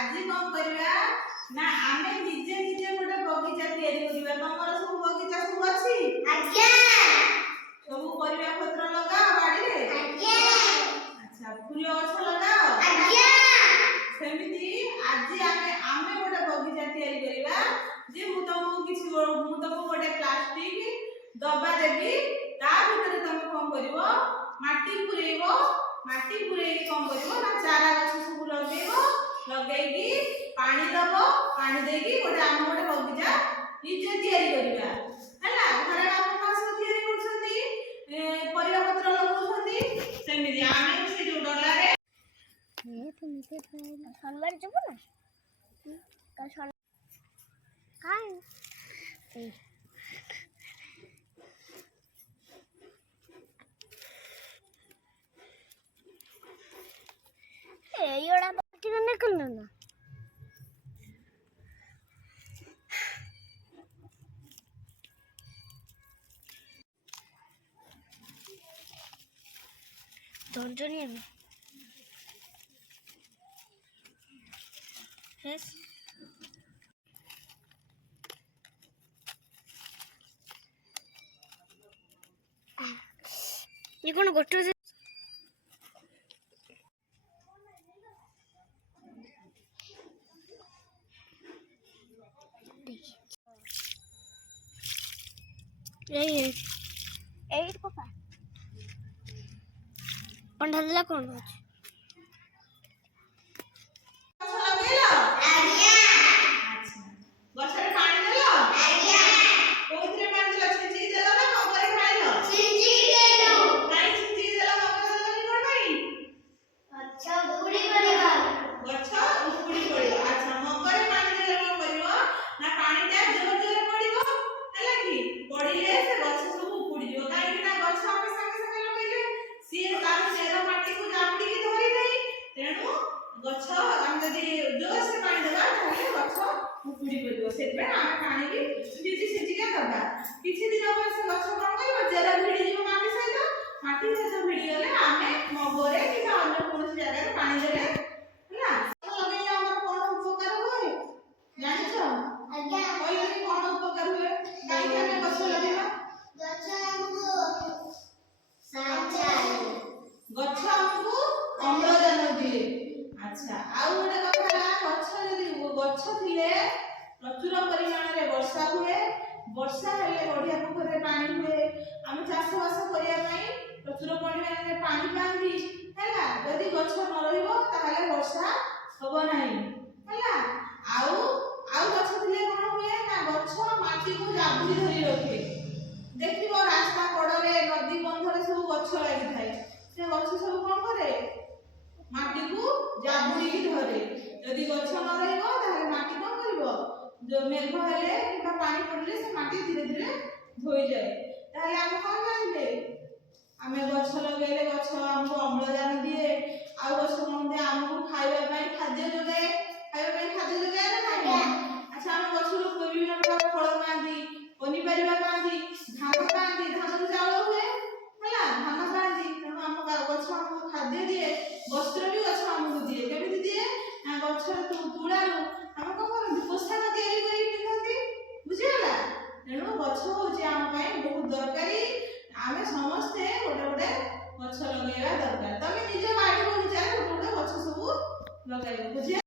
আজি कौन करबा ना आमे निजे निजे गोटे बगीचा तैयारी करबा तमर सब बगीचा सब अछि आज्ञा सब परिबा पत्र लगाओ बाड़ी रे आज्ञा अच्छा फूल गछ लगाओ आज्ञा सेमिति आज आमे गोटे बगीचा तैयारी करबा जे मु तुमको किछि मु तुमको गोटे प्लास्टिक डब्बा देबी ता भीतर तुम कोन करबो माटी पुरेइबो माटी पुरेइ कोन करबो ना चारा गछ सब लगेइबो लगेइकी पानी दबो पानी देकी गोटे आम गोटे बगीचा निजे तैयारी करबा हैला घरे आप पास तैयारी करछंती परिया पत्र लगाउछंती सेमिति आमे से जो डला रे हे तुम के सनबार जबो ना का सन काय योड़ा बाकी तो निकलना ना नहीं है यस ये कौन गोटो से एट पापा पंडा दिला कौन अछि गछ हम जदी जोर से पानी देबा ताले गछ उपुड़ी पड़िबो सेबे हम पानी भी सिटी सिटी के दबा किछि दिन पर से गछ कोन करबो जेरा भिडी जीव माटी सहित भिडी गले आमे मगरे कि अन्य कोन जगह रे पानी देले हैला लगेला हमर कोन उपकार होय जानिछो आज्ञा कहले कोन उपकार होय काई के गछ लगेला गछ हमको साचा गछ हमको अम्लजान दिए अच्छा आउ गोटे कथा गछ जदी गछ थिले प्रचुर परिमाण रे वर्षा हुए वर्षा हेले बढ़िया पोखरे पानी हुए हम चाष बास करिया पई प्रचुर परिमाण रे पानी पांदी हैला जदी गछ न रहिबो ताहाले वर्षा होबो नाही हैला आउ गछ थिले कोन हुए ना गछ माटी को जाबुरी धरि रखे देखिबो रास्ता कड़रे नदी बंधरे सब गछ लागि थाए से गछ सब कोन करे माटी को जाबुरी की धरे यदि गछ न रहइबो ताले माटी कोन करबो जो मेघ हेले किबा पानी पड़ले से माटी धीरे धीरे धोई जाए ताले हम कोन जानिले हमें गछ लगेले गछ हमको अम्लजान दिए आ गछ कोन दे हमको खाइबा पई खाद्य जोगाए खाइबा पई खाद्य जोगाए ना नहीं अच्छा हम गछ रो विभिन्न प्रकार फल पांदी पनिपरिबा पांदी धान रो चावल हुए हैला धान पांदी तेणु हम गछ हमको खाद्य दिए वस्त्र भी गछ हमको दिए केमिति दिए ना गछ तुळारू हम कोन करन पोशाक तैयारी करी पिंधती बुझिला तेणु गछ होची हम पई बहुत दरकारी आमे समस्ते गोटे गोटे गछ लगेबा दरकार तमे निज बाड़ी बगीचा गोटे गोटे गछ सब लगाइबो बुझिया।